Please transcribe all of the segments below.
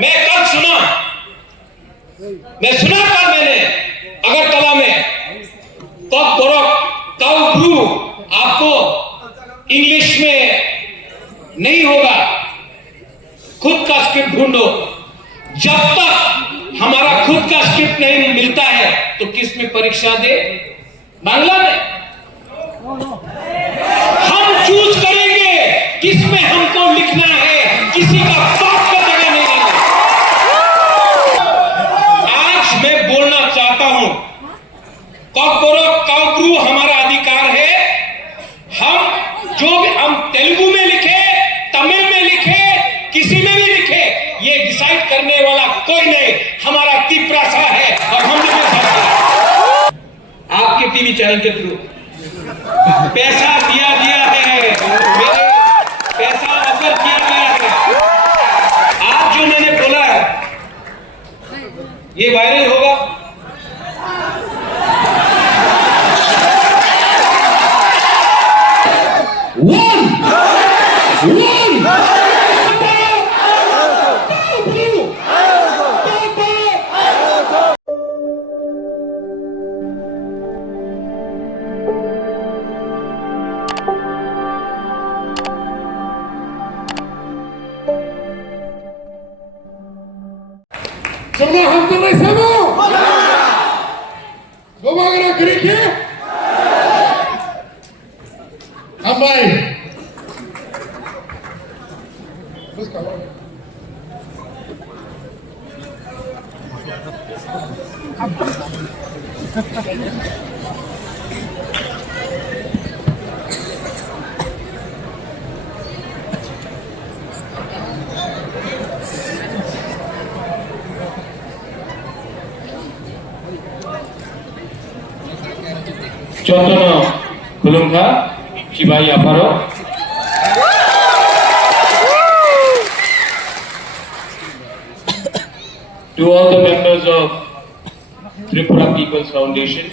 मैं कल सुना, मैं सुना था मैंने अगरतला में कॉक बोरक काउ ब्रू, आपको इंग्लिश में नहीं होगा, खुद का स्क्रिप्ट ढूंढो। जब तक हमारा खुद का स्क्रिप्ट नहीं मिलता है तो किस में परीक्षा दे? बांग्ला में। हम चूज करेंगे किस में हमको लिखना है, किसी का बाप का जगह नहीं लेना। आज मैं बोलना चाहता हूं, कॉक बोरक काउ ब्रू हमारा अधिकार है। हम जो भी हम तेलुगु में लिखे, तमिल में लिखे, किसी में भी लिखे, ये डिसाइड करने वाला कोई नहीं, हमारा तिप्रासा है और हम आपके टीवी चैनल के थ्रू पैसा दिया है, मेरे पैसा ऑफर किया गया है। आज जो मैंने बोला है ये वायरल होगा। Sebelah hampir sama. Bagaimana keriknya? Ambai. Terus kalau Contohnya belum kah Cibaya Paro. To all the members of Tripura People's Foundation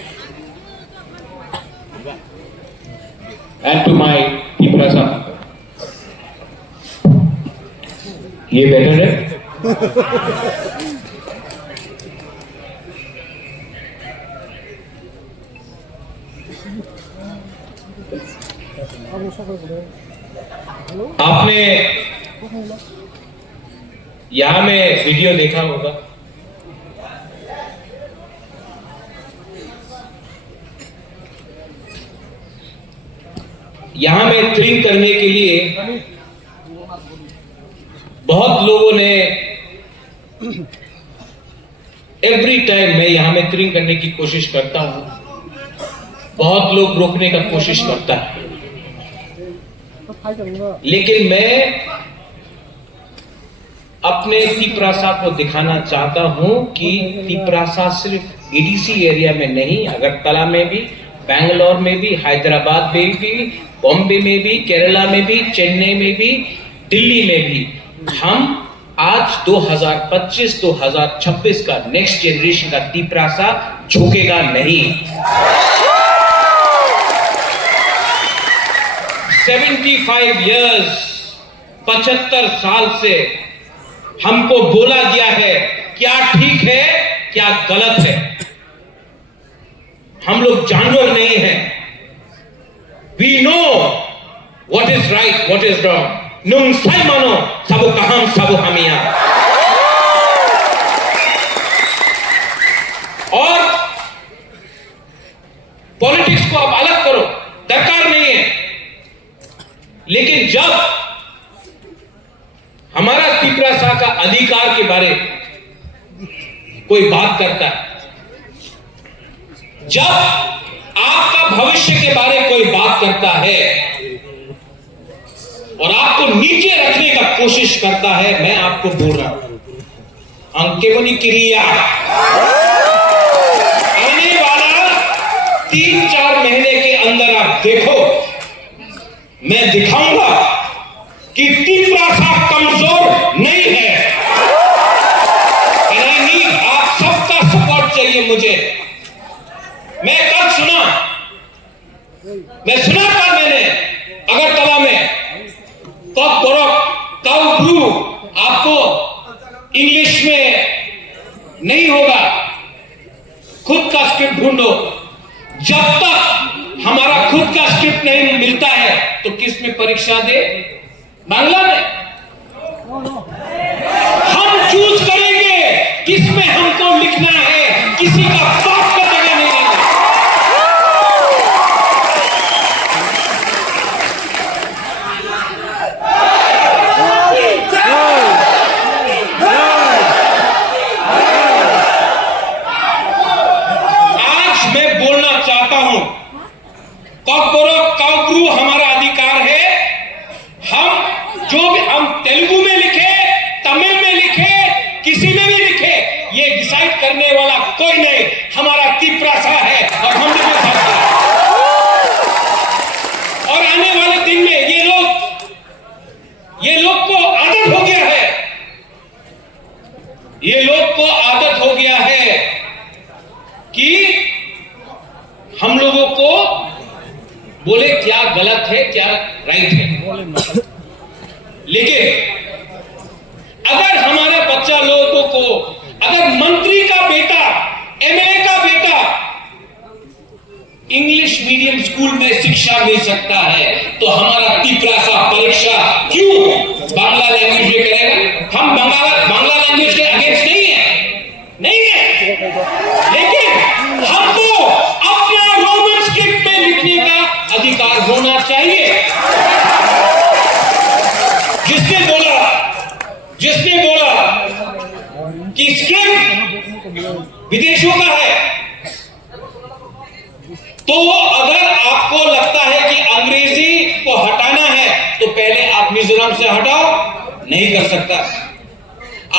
and to my Tiprasa people. ये बेटर है? आपने यहां में वीडियो देखा होगा। यहां में ट्रिम करने के लिए बहुत लोगों ने एवरी टाइम मैं यहां में ट्रिम करने की कोशिश करता हूं, बहुत लोग रोकने का कोशिश करता है, लेकिन मैं अपने तिप्रासा को दिखाना चाहता हूं कि तिप्रासा सिर्फ एडीसी एरिया में नहीं, अगरतला में भी, बेंगलोर में भी, हैदराबाद में भी, बॉम्बे में भी, केरला में भी, चेन्नई में भी, दिल्ली में भी, हम आज 2025-2026 का नेक्स्ट जनरेशन का तिप्रासा झुकेगा नहीं। 75 years, 75 साल से हमको बोला गया है क्या ठीक है क्या गलत है। हम लोग जानवर नहीं हैं। We know what is right, what is wrong. Nung sai mano sabu kaham sabu hamiya. और पॉलिटिक्स को आप अलग करो, दरकार नहीं है, लेकिन जब हमारा तिप्रासा का अधिकार के बारे कोई बात करता है, जब आपका भविष्य के बारे कोई बात करता है और आपको नीचे रखने का कोशिश करता है, मैं आपको बोल रहा हूं अंकेवनी क्रिया आने वाला 3-4 महीने के अंदर आप देखो, मैं दिखाऊंगा कि तिप्रासा कमजोर नहीं है। आप सबका सपोर्ट चाहिए मुझे। मैं कल सुना, मैं सुना था मैंने अगरतला में कॉक बोरक काउ ब्रू, आपको इंग्लिश में नहीं होगा, खुद का स्क्रिप्ट ढूंढो। जब तक हमारा खुद का स्क्रिप्ट नहीं मिलता है तो किस में परीक्षा दे? बांग्ला में। हम चूज करेंगे किस में हमको लिखना है, किसी का बाप का जगह नहीं लेना। आज मैं बोलना चाहता हूं, काउब्रू हमारा अधिकार है। हम जो भी हम तेलुगु में लिखे, तमिल में लिखे, किसी में भी लिखे, ये डिसाइड करने वाला कोई नहीं, हमारा तिप्रासा है और हम लिख सकते हैं। और आने वाले दिन में ये लोग को आदत हो गया है, ये लोग को आदत हो गया है कि हम लोगों को बोले क्या गलत है क्या राइट है। लेकिन अगर हमारे बच्चा लोगों को, अगर मंत्री का बेटा, एमएलए का बेटा इंग्लिश मीडियम स्कूल में शिक्षा मिल सकता है तो हमारा तिप्रासा परीक्षा क्यों बांग्ला लैंग्वेज में करेगा? हम बांग्ला लैंग्वेज के अगेंस्ट नहीं है, लेकिन हमको अपना रोमन स्क्रिप्ट में लिखने का अधिकार होना चाहिए। जिसने बोला कि स्क्रिप्ट विदेशों का है, तो अगर आपको लगता है कि अंग्रेजी को हटाना है तो पहले आप मिजोरम से हटाओ, नहीं कर सकता।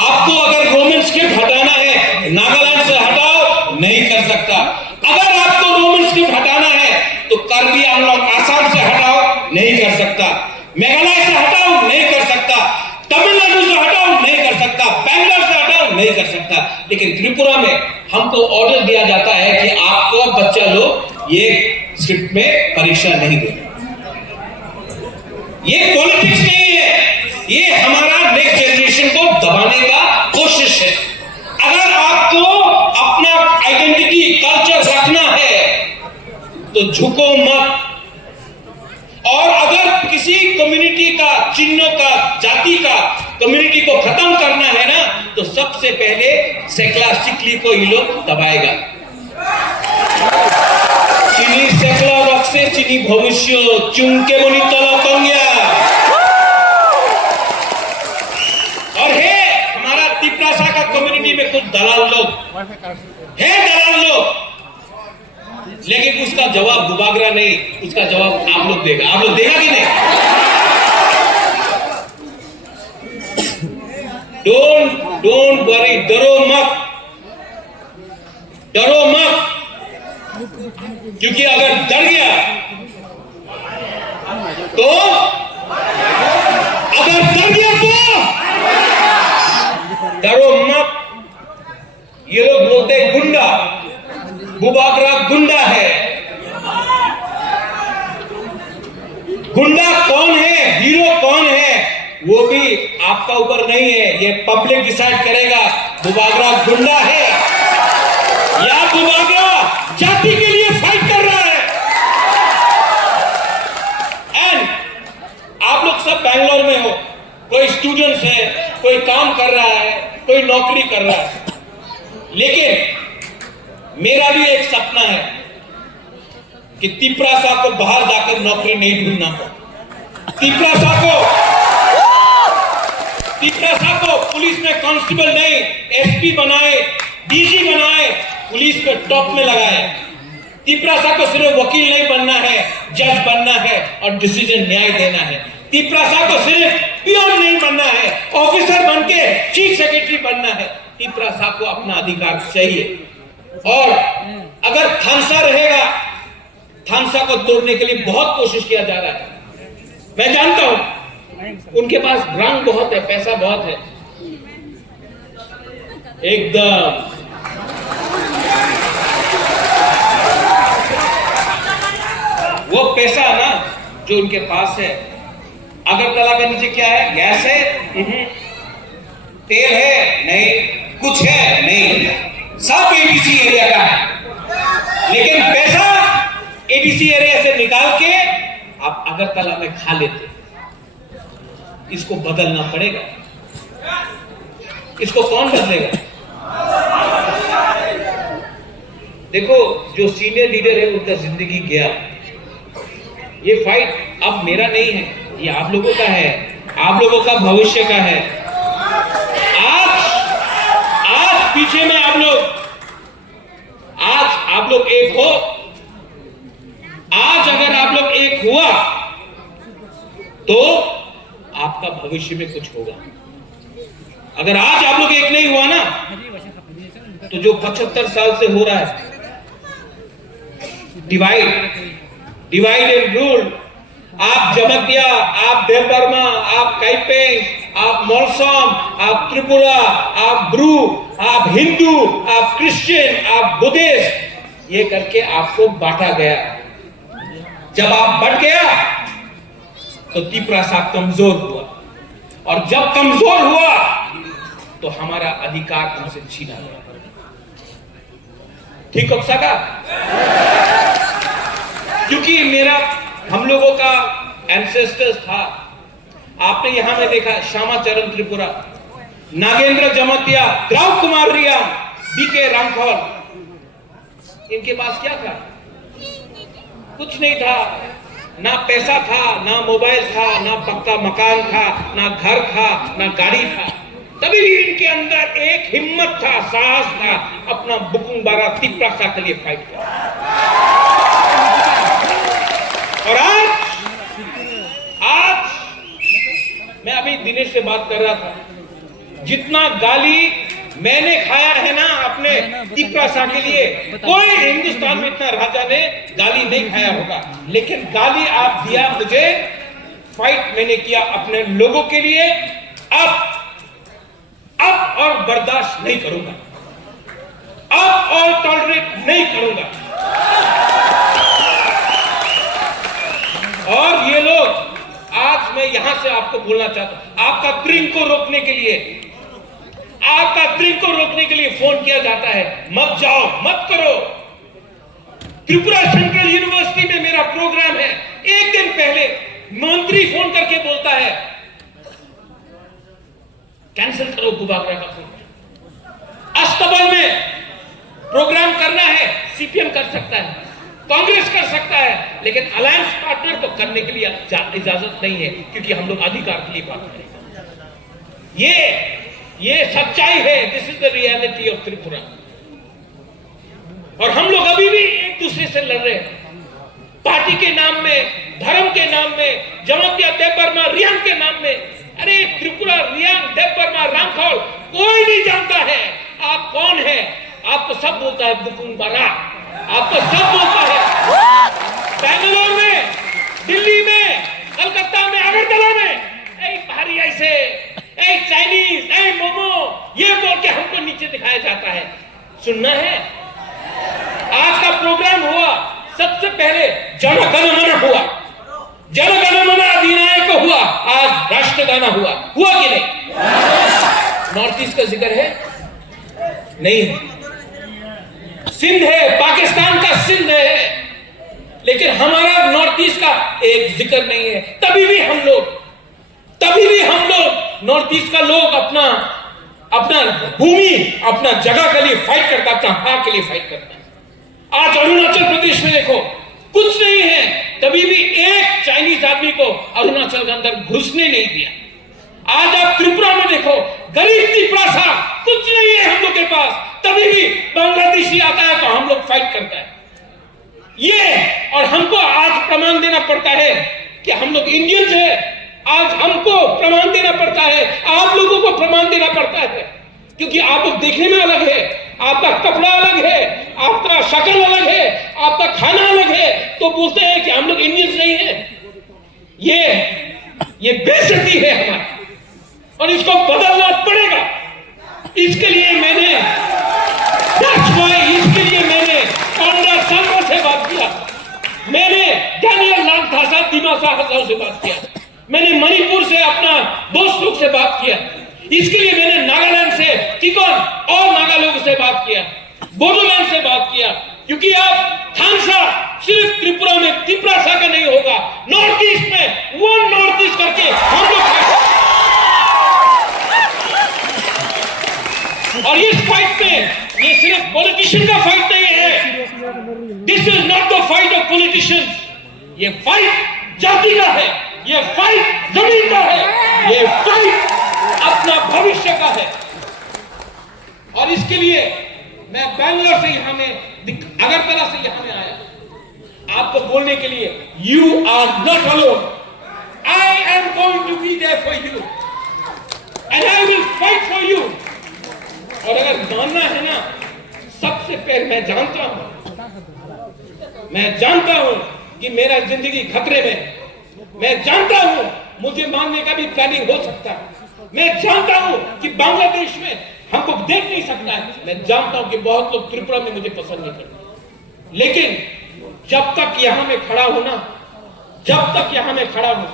आपको अगर रोमन स्क्रिप्ट हटाना है नागालैंड से हटाओ, नहीं कर सकता। अगर आपको रोमन स्क्रिप्ट हटाना है तो कार्बी आंगलोंग आसाम से हटाओ, नहीं कर सकता। मेघालय से हटाओ, नहीं कर सकता। तमिलनाडु से हटाओ, नहीं कर सकता। बैंगलोर से हटाओ, नहीं कर सकता। लेकिन त्रिपुरा में हमको ऑर्डर दिया जाता है कि आपका बच्चा लोग ये स्क्रिप्ट में परीक्षा नहीं देना। ये पॉलिटिक्स नहीं है, ये हमारा नेक्स्ट जनरेशन को दबाने का कोशिश है। अगर आपको अपना आइडेंटिटी, कल्चर रखना है तो झुको मत। और अगर किसी कम्युनिटी का, चिन्हों का, जाति का कम्युनिटी को खत्म करना है ना, तो सबसे पहले सेक्ला सिकली को ये लोग दबाएगा। चिनी सेक्ला बक्से चिनी भविष्य चुनके मुनि तला पंग्या। और है हमारा तिप्रासा का कम्युनिटी में कुछ दलाल लोग है, लेकिन उसका जवाब दुबागरा नहीं, उसका जवाब आप लोग देगा। आप लोग देगा कि नहीं? डोंट वरी, डरो मत, क्योंकि अगर डर गया तो डरो मत। ये लोग बोलते हैं गुंडा, बुबागरा गुंडा है। गुंडा कौन है, हीरो कौन है, वो भी आपका ऊपर नहीं है, ये पब्लिक डिसाइड करेगा। बुबागरा गुंडा है या बुबागरा जाति के लिए फाइट कर रहा है। एंड आप लोग सब बैंगलोर में हो, कोई स्टूडेंट्स है, कोई काम कर रहा है, कोई नौकरी कर रहा है, लेकिन मेरा भी एक सपना है कि तिप्रासा को बाहर जाकर नौकरी नहीं ढूंढना पड़े। तिप्रासा को पुलिस में कांस्टेबल नहीं, एसपी बनाए, डीजी बनाए, पुलिस पे टॉप में लगाए। तिप्रासा को सिर्फ वकील नहीं बनना है, जज बनना है और डिसीजन न्याय देना है। तिप्रासा को सिर्फ पियोन नहीं बनना है, ऑफिसर बनके चीफ सेक्रेटरी बनना है। तिप्रासा को अपना अधिकार चाहिए। और अगर थानसा रहेगा, थानसा को तोड़ने के लिए बहुत कोशिश किया जा रहा है। मैं जानता हूं उनके पास रंग बहुत है, पैसा बहुत है, एकदम वो पैसा ना जो उनके पास है। अगरतला के नीचे क्या है? गैस है, तेल है, नहीं, कुछ है नहीं, सब एबीसी एरिया का है। लेकिन पैसा एबीसी एरिया से निकाल के आप अगरतला में खा लेते। इसको बदलना पड़ेगा। इसको कौन बदलेगा? देखो, जो सीनियर लीडर है उनका जिंदगी गया। ये फाइट अब मेरा नहीं है, ये आप लोगों का है, आप लोगों का भविष्य का है। आज पीछे में आप लोग एक हो। आज अगर आप लोग एक हुआ तो आपका भविष्य में कुछ होगा। अगर आज आप लोग एक नहीं हुआ ना, तो जो 75 साल से हो रहा है डिवाइड एंड रूल, आप जमतिया, आप देवबर्मा, आप काइपेंग, आप मौसम, आप त्रिपुरा, आप ब्रू, आप हिंदू, आप क्रिश्चियन, आप बुद्धिस्ट, ये करके आपको बांटा गया। जब आप बढ़ गया तो त्रिपुरा सा कमजोर हुआ, और जब कमजोर हुआ तो हमारा अधिकार हमसे छीना गया। ठीक हो सका? क्योंकि हम लोगों का एंसेस्टर्स था। आपने यहां में देखा श्यामाचरण त्रिपुरा, नागेंद्र जमतिया, द्रव कुमार रियाम, बीके रामखोल, इनके पास क्या था? कुछ नहीं था। ना पैसा था, ना मोबाइल था, ना पक्का मकान था, ना घर था, ना गाड़ी था। तभी भी इनके अंदर एक हिम्मत था, साहस था, अपना बुकुंबारा त्रिपुरा के लिए फाइट किया। और आज मैं अभी दिनेश से बात कर रहा था, जितना गाली मैंने खाया है ना अपने त्रिपुरा के लिए, कोई हिंदुस्तान में इतना राजा ने गाली नहीं खाया होगा। लेकिन गाली आप दिया मुझे, फाइट मैंने किया अपने लोगों के लिए। अब और बर्दाश्त नहीं करूंगा, अब और टॉलरेट नहीं करूंगा। और ये लोग, आज मैं यहां से आपको बोलना चाहता हूं, आपका ड्रिंक को रोकने के लिए फोन किया जाता है, मत जाओ, मत करो। त्रिपुरा सेंट्रल यूनिवर्सिटी में मेरा प्रोग्राम है, एक दिन पहले मंत्री फोन करके बोलता है कैंसिल करो गुबागरा का फोन। अस्तबल में प्रोग्राम करना है, सीपीएम कर सकता है, कांग्रेस कर सकता है, लेकिन अलायंस पार्टनर को करने के लिए इजाजत नहीं है, क्योंकि हम लोग अधिकार के लिए बात करेंगे। ये सच्चाई है। This is the reality of Tripura. और हम लोग अभी भी एक दूसरे से लड़ रहे हैं, पार्टी के नाम में, धर्म के नाम में, जमतिया, देवबर्मा, रियांग के नाम में। अरे त्रिपुरा, रियांग, देवबर्मा, रामखोल, कोई नहीं जानता है आप कौन है। आपको सब बोलता है बुकुंबारा, आपको सब बोलता है। बेंगलोर में, दिल्ली में, कलकत्ता में, अगरतला में, ऐ भारी ऐसे, ऐ चाइनीज, ऐ मोमो, ये बोल के हमको नीचे दिखाया जाता है। सुनना है? आज का प्रोग्राम हुआ, सबसे पहले जनगणमन हुआ, जनगणमन अधिनायक हुआ, आज राष्ट्रगान हुआ कि नहीं? नॉर्थ ईस्ट का जिक्र है? नहीं है। सिंध है, पाकिस्तान का सिंध है, लेकिन हमारा नॉर्थ ईस्ट का एक जिक्र नहीं है। तभी भी हम लोग नॉर्थ ईस्ट का लोग अपना भूमि, अपना जगह के लिए फाइट करता, अपना हक के लिए फाइट करता। आज अरुणाचल प्रदेश में देखो, कुछ नहीं है, तभी भी एक चाइनीज आदमी को अरुणाचल के अंदर घुसने नहीं दिया। आज आप त्रिपुरा में देखो, गरीब त्रिपुरा सा कुछ नहीं है हम लोग के पास, तभी भी बांग्लादेशी आता है तो हम लोग फाइट करता है। ये और हमको आज प्रमाण देना पड़ता है कि हम लोग इंडियंस है। आज हमको प्रमाण देना पड़ता है, आप लोगों को प्रमाण देना पड़ता है, क्योंकि आप लोग देखने में अलग है, आपका कपड़ा अलग है, आपका शक्ल अलग है, आपका खाना अलग है, तो बोलते हैं कि हम लोग इंडियंस नहीं है। ये बेइज्जती है हमारी, और इसको बदलना पड़ेगा। इसके लिए मैंने कांग्रेस संघ से बात किया, मैंने डैनियल लांथासा दिमासा हजाओं से बात किया, मैंने मणिपुर से अपना दोस्त लोग से बात किया, इसके लिए मैंने नागालैंड से और नागा लोगों से बात किया, बोडोलैंड से बात किया, क्योंकि आप थानसा सिर्फ त्रिपुरा में तिपरासा का नहीं होगा, नॉर्थ ईस्ट में वन नॉर्थ ईस्ट करके हम लोग। और इस फाइट में ये सिर्फ पॉलिटिशियन का फाइट नहीं है, this is not the fight of politicians, ये फाइट जाति का है, ये फाइट जमीन का है, ये फाइट अपना भविष्य का है। और इसके लिए मैं बैंगलोर से यहां में, अगरतला से यहां में आया आपको बोलने के लिए, you are not alone, I am going to be there for you and I will fight for you. और अगर मानना है ना, सबसे पहले मैं जानता हूं कि मेरा जिंदगी खतरे में, मैं जानता हूं मुझे मारने का भी प्लानिंग हो सकता है, मैं जानता हूं कि बांग्लादेश में हमको देख नहीं सकता है, मैं जानता हूं कि बहुत लोग त्रिपुरा में मुझे पसंद नहीं करते, लेकिन जब तक यहां में खड़ा हूं ना, जब तक यहां में खड़ा हूं,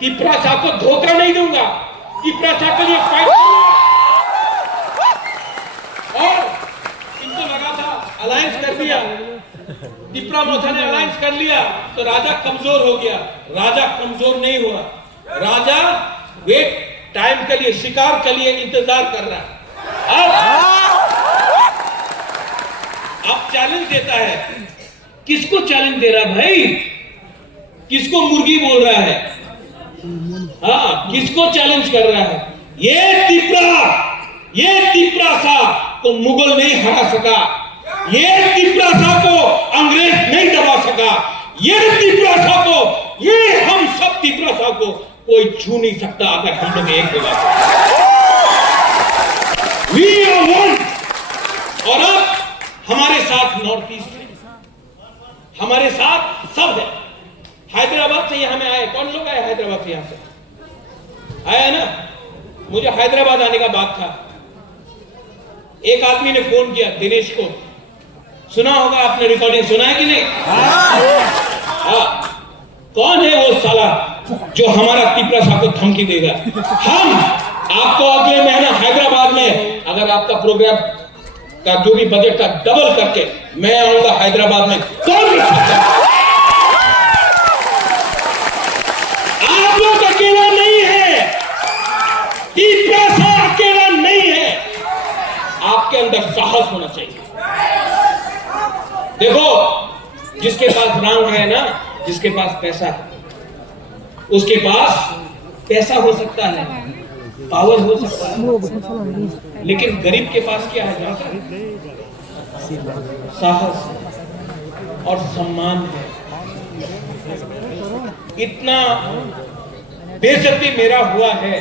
तिपरासा को धोखा नहीं दूंगा, तिपरासा के लिए फाइट करूंगा। और इनको लगा था अलायंस कर दिया, तिपरा मोथा ने अलायंस कर लिया तो राजा कमजोर हो गया, राजा कमजोर नहीं हुआ, राजा वेट टाइम के लिए, शिकार के लिए इंतजार कर रहा है। अब चैलेंज देता है, किसको चैलेंज दे रहा है भाई, किसको मुर्गी बोल रहा है, हाँ किसको चैलेंज कर रहा है? ये तिपरासा को मुगल नहीं हरा सका, ये तिपरासा को अंग्रेज नहीं दबा सका, ये तिपरासा को, ये हम सब तिपरासा को कोई छू नहीं सकता अगर हम लोग एक जगह। We are one। और अब हमारे साथ नॉर्थ ईस्ट है, हमारे साथ सब है। हैदराबाद से यहां में आए, कौन लोग आए हैदराबाद से? यहां से आया ना, मुझे हैदराबाद आने का बात था, एक आदमी ने फोन किया, दिनेश को, सुना होगा आपने, रिकॉर्डिंग सुना है कि नहीं? हाँ, कौन है वो साला जो हमारा तिपरासा को धमकी देगा? हम आपको अगले महीना हैदराबाद में, अगर आपका प्रोग्राम का जो भी बजट का डबल करके मैं आऊंगा हैदराबाद में, कौन आप लोग अकेला नहीं है, तिपरासा अकेला नहीं है, आपके अंदर साहस होना चाहिए। देखो, जिसके पास रंग है ना, जिसके पास पैसा है, उसके पास पैसा हो सकता है, पावर हो सकता है, लेकिन गरीब के पास क्या है? साहस और सम्मान है। इतना बेइज्जती मेरा हुआ है,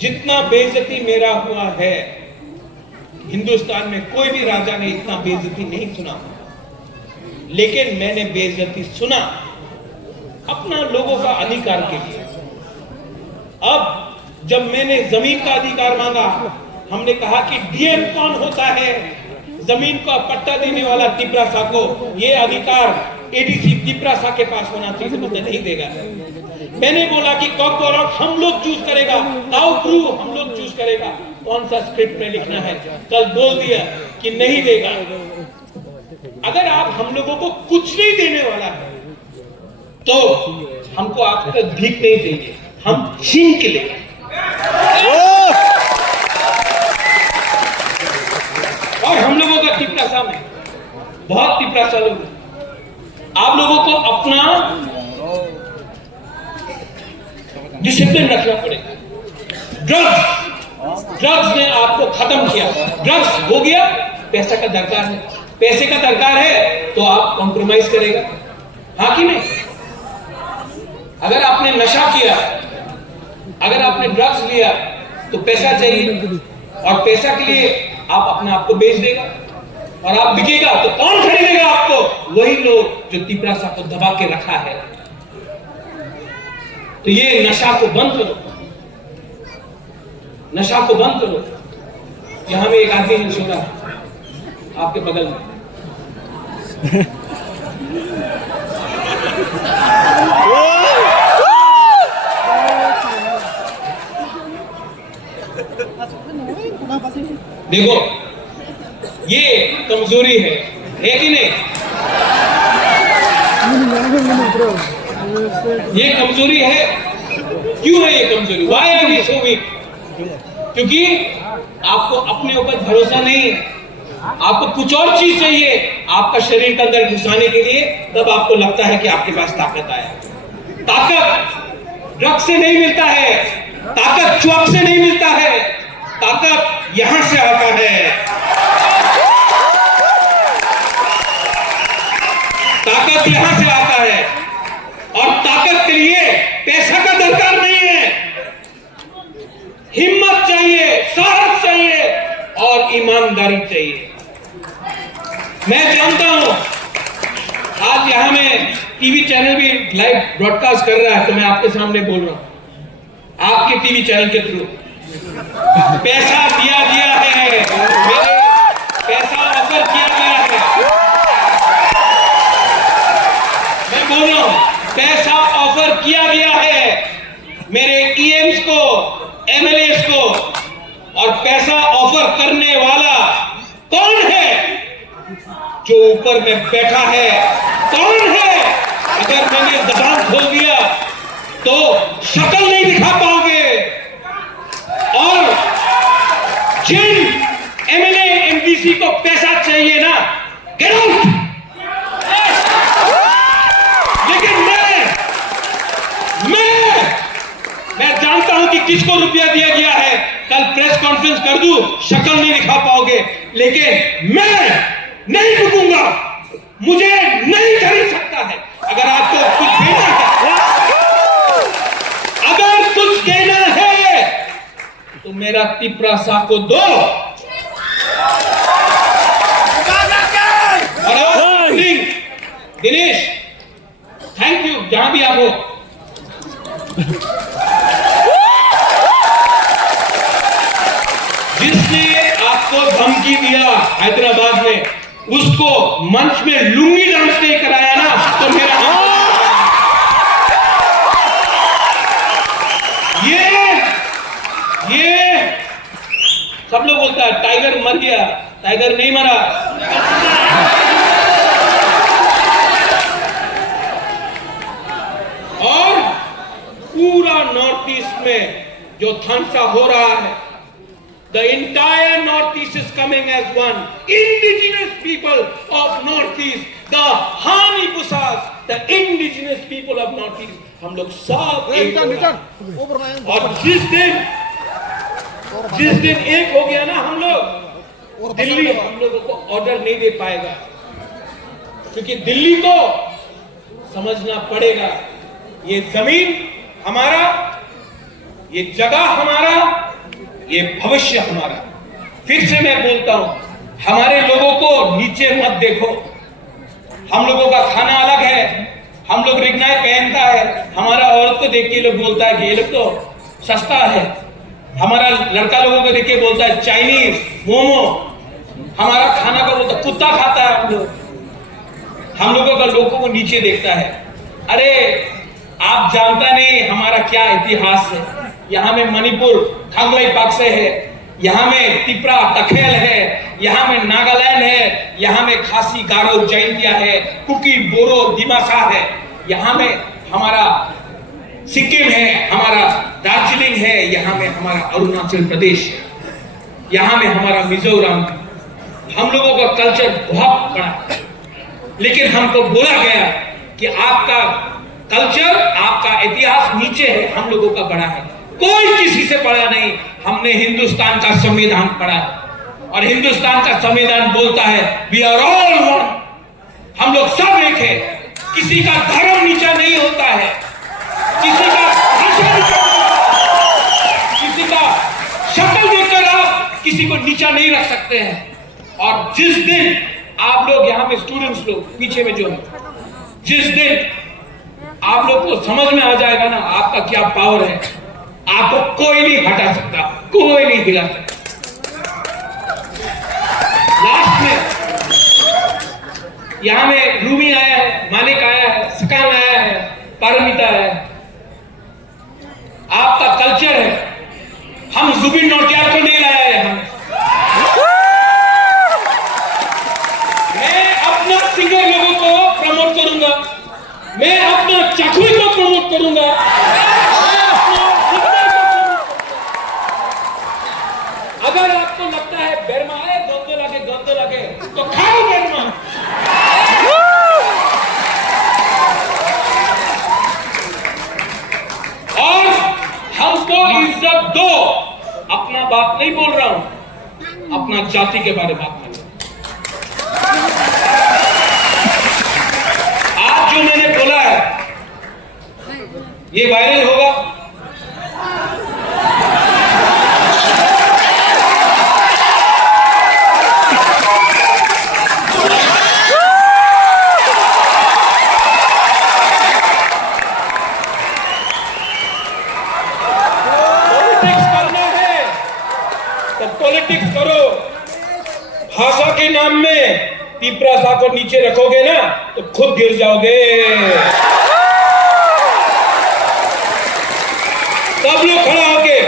जितना बेइज्जती मेरा हुआ है, हिंदुस्तान में कोई भी राजा ने इतना बेइज्जती नहीं सुना, लेकिन मैंने बेइज्जती सुना अपना लोगों का अधिकार के लिए। अब जब मैंने जमीन का अधिकार मांगा, हमने कहा कि डीएम कौन होता है, जमीन का पट्टा देने वाला तिपरासा को, ये अधिकार एडीसी तिपरासा के पास होना चाहिए, मुझे नहीं देगा। मैंने बोला कि कॉकबोरॉक हम लोग चूज करेगा, काउब्रू हम लोग चूज करेगा, कौन सा स्क्रिप्ट में लिखना है, कल बोल दिया कि नहीं देगा। अगर आप हम लोगों को कुछ नहीं देने वाला है तो हमको आपका भीख नहीं चाहिए, हम छीन के लेंगे। और हम लोगों का तिपरासा में बहुत तिपरासा लोग हैं, आप लोगों को अपना डिसिप्लिन रखना पड़ेगा। ड्रग्स ने आपको खत्म किया, ड्रग्स हो गया, पैसा का दरकार है, पैसे का दरकार है तो आप कॉम्प्रोमाइज करेगा, हाँ कि नहीं? अगर आपने नशा किया, अगर आपने ड्रग्स लिया तो पैसा चाहिए, और पैसा के लिए आप अपने आप को बेच देगा, और आप बिकेगा तो कौन खरीदेगा आपको? वही लोग जो तिपरासा को दबा के रखा है। तो ये नशा को बंद करो, नशा को बंद करो। यहां में एक आदमी ने सुना आपके बगल में, देखो, ये कमजोरी है कि नहीं? ये कमजोरी है। क्यों है ये कमजोरी? Why are we so weak? क्योंकि आपको अपने ऊपर भरोसा नहीं है, आपको कुछ और चीज चाहिए आपका शरीर के अंदर घुसाने के लिए, तब आपको लगता है कि आपके पास ताकत आया। ताकत ड्रग से नहीं मिलता है, ताकत च्वाक से नहीं मिलता है, ताकत यहां से आता है। ताकत यहां से आता है, और ताकत के लिए पैसा का दरकार नहीं है, हिम्मत चाहिए, साहस चाहिए और ईमानदारी चाहिए। मैं जानता हूं आज यहां में टीवी चैनल भी लाइव ब्रॉडकास्ट कर रहा है, तो मैं आपके सामने बोल रहा हूं, आपके टीवी चैनल के थ्रू पैसा दिया गया है, मेरे पैसा ऑफर किया गया है। मैं बोल रहा हूं, पैसा ऑफर किया गया है मेरे ईएम्स को, एमएलएस को, और पैसा ऑफर करने वाला कौन है? जो ऊपर में बैठा है कौन है? अगर मैंने जबान खोल दिया तो शक्ल नहीं दिखा पाओगे, और जिन एमएलए एमपीसी को पैसा चाहिए ना, गेट आउट। लेकिन मैं जानता हूं कि किसको रुपया दिया गया है। कल प्रेस कॉन्फ्रेंस कर दूं, शक्ल नहीं दिखा पाओगे, लेकिन मैं नहीं रुकूंगा, मुझे नहीं खरीद सकता है। अगर आपको कुछ देना है, अगर कुछ देना है तो मेरा तिपरा सा को दो। और दिनेश, थैंक यू, जहां भी आप हो। जिसने आपको धमकी दिया हैदराबाद में, उसको मंच में लुंगी डांस नहीं कराया ना, तो मेरा ये सब लोग बोलता है टाइगर मर गया, टाइगर नहीं मरा। और पूरा नॉर्थ ईस्ट में जो थानसा हो रहा है, the entire northeast is coming as one. Indigenous people of northeast, the Hanipusas, the indigenous people of northeast, हम लोग सब एक हो गए। और जिस दिन एक हो गया ना हम लोग, दिल्ली हम लोगों को ऑर्डर नहीं दे पाएगा, क्योंकि दिल्ली को समझना पड़ेगा ये जमीन हमारा, ये जगह हमारा, ये भविष्य हमारा। फिर से मैं बोलता हूं, हमारे लोगों को नीचे मत देखो। हम लोगों का खाना अलग है, हम लोग रिगनाई पहनता है, हमारा औरत को देख के लोग बोलता है कि ये लोग तो सस्ता है। हमारा लड़का लोगों को देख के बोलता है चाइनीज, मोमो। हमारा खाना को बोलता कुत्ता खाता है। हम लोगों का लोगों को नीचे देखता है। अरे आप जानता नहीं हमारा क्या इतिहास है। यहाँ में मणिपुर खांगलाई पाक्से है, यहाँ में तिपरा तखेल है, यहाँ में नागालैंड है, यहाँ में खासी गारो जयंतिया है, कुकी बोरो दिमासा है, यहाँ में हमारा सिक्किम है, हमारा दार्जिलिंग है, यहाँ में हमारा अरुणाचल प्रदेश है, यहाँ में हमारा मिजोरम। हम लोगों का कल्चर बहुत बड़ा है, लेकिन हमको बोला गया कि आपका कल्चर, आपका इतिहास नीचे है, हम लोगों का बड़ा है। कोई किसी से पढ़ा नहीं, हमने हिंदुस्तान का संविधान पढ़ा, और हिंदुस्तान का संविधान बोलता है वी आर ऑल वन, हम लोग सब एक है। किसी का धर्म नीचा नहीं होता है, किसी का भाषा नीचा, किसी का शक्ल देखकर आप किसी को नीचा नहीं रख सकते हैं। और जिस दिन आप लोग यहाँ पे स्टूडेंट्स लोग पीछे में जो है, जिस दिन आप लोग को समझ में आ जाएगा ना आपका क्या पावर है, आपको कोई नहीं हटा सकता, कोई नहीं हिला सकता। लास्ट में यहां में रूमी आया है, मालिक आया है, सकान आया है, पारमिता है। आपका कल्चर है, हम जुबिन नौटियाल को नहीं लाया है, अगर आपको लगता है बेरमा है गंद लगे तो खाओ बेरमा। और हमको इज्जत दो। अपना बात नहीं बोल रहा हूं, अपना जाति के बारे में बात कर रहा हूं। आज जो मैंने बोला है ये वायरल होगा। पॉलिटिक्स करो, भाषा के नाम में पिपरासा को नीचे रखोगे ना तो खुद गिर जाओगे। सब लोग खड़ा होके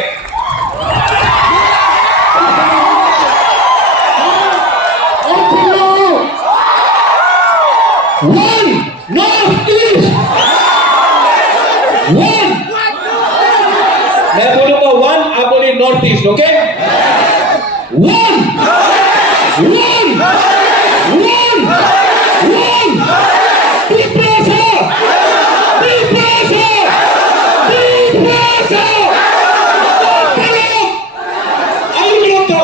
One North East. One. मैं बोलूंगा वन, आप बोलिए north east. Okay, One. One. One. One. Piprasa. Piprasa. Piprasa. और बोलो तो